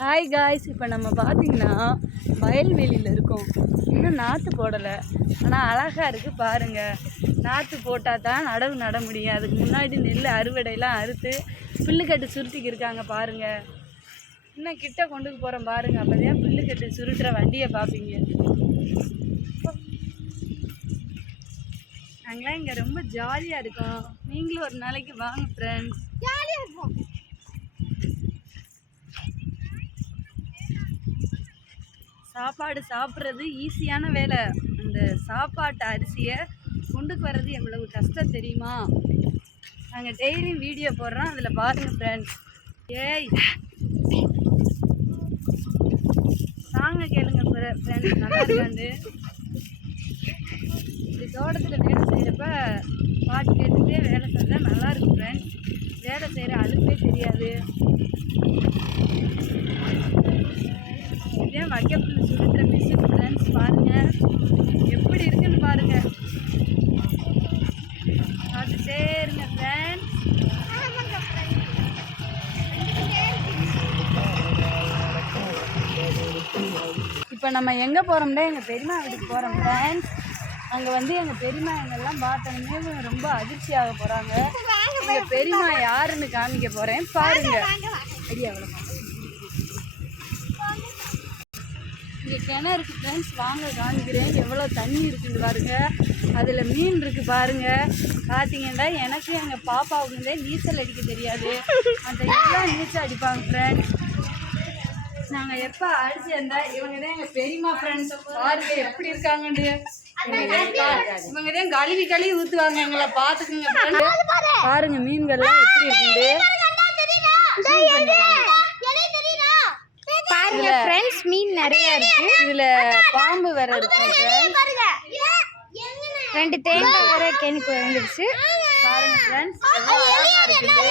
Hi guys, இப்போ நம்ம பார்த்தீங்கன்னா வயல்வெளியில் இருக்கோம். இன்னும் நாற்று போடலை, ஆனால் அழகாக இருக்குது பாருங்கள். நாற்று போட்டால் தான் நடவு நட முடியும். அதுக்கு முன்னாடி நெல் அறுவடையெல்லாம் அறுத்து புல்லுக்கட்டு சுருட்டிக்கு இருக்காங்க பாருங்கள். இன்னும் கிட்ட கொண்டு போகிறோம் பாருங்கள். அப்போ தான் புல்லுக்கட்டு சுருட்டுற வண்டியை பார்ப்பீங்க. நாங்களாம் இங்கே ரொம்ப ஜாலியாக இருக்கோம். நீங்களும் ஒரு நாளைக்கு வாங்க ஃப்ரெண்ட்ஸ், ஜாலியாக இருக்கும். சாப்பாடு சாப்பிட்றது ஈஸியான வேலை. அந்த சாப்பாட்டு அரிசியை கொண்டுக்கு வர்றது எவ்வளவு கஷ்டம் தெரியுமா? நாங்கள் டெய்லியும் வீடியோ போடுறோம், அதில் பாருங்கள் ஃப்ரெண்ட்ஸ். ஏய் சாங்க கேளுங்க ஃப்ரெண்ட்ஸ், நல்லா இருக்காண்டு. இந்த தோட்டத்தில் வேலை செய்கிறப்ப பாட்டு கேட்டுகிட்டே வேலை செஞ்சால் நல்லாயிருக்கும் ஃப்ரெண்ட்ஸ். வேலை செய்கிற அழுப்பே தெரியாது. இதே வைக்கப்புல் சுடுற மிஷின் ஃப்ரெண்ட்ஸ், பாருங்கள் எப்படி இருக்குன்னு பாருங்கள். பார்த்துட்டே இருங்க ஃப்ரெண்ட்ஸ். இப்போ நம்ம எங்கே போகிறோம்னா எங்கள் பெரியம்மா வீட்டுக்கு போகிறோம் ஃப்ரெண்ட்ஸ். அங்கே வந்து எங்கள் பெரியம்மா எங்கெல்லாம் பார்த்தோன்னே ரொம்ப அதிர்ச்சியாக போகிறாங்க. எங்கள் பெரியம்மா யாருன்னு காமிக்க போகிறேன் பாருங்கள். ஐடியா அவ்வளோ இங்கே கிணறு இருக்குது ஃப்ரெண்ட்ஸ், வாங்க காமிக்கிறேன். எவ்வளோ தண்ணி இருக்குன்னு பாருங்கள். அதில் மீன் இருக்குது பாருங்கள். பார்த்தீங்கன்னா எனக்கு எங்கள் பாப்பாவுக்கு நீச்சல் அடிக்க தெரியாது. அந்த எல்லாம் நீச்சல் அடிப்பாங்க ஃப்ரெண்ட்ஸ். நாங்கள் எப்போ அடிச்சு இருந்தால் இவங்க தான் எங்கள் பெரியம்மா ஃப்ரெண்ட்ஸ். பாருங்க எப்படி இருக்காங்கன்னு. இவங்க தான் கழுவி ஊற்றுவாங்க எங்களை. பார்த்துக்குங்க பாருங்க மீன்கள்லாம் எப்படி இருக்குது. பாருங்க ஃப்ரெண்ட்ஸ், மீன் நிறைய இருக்கு. இதுல பாம்பு வேற இருக்கு. ரெண்டு தேங்காய் வேற கிணக்கு வந்துருச்சு. பாருங்க ஃப்ரெண்ட்ஸ், எவ்வளவு அழகா இருக்குது.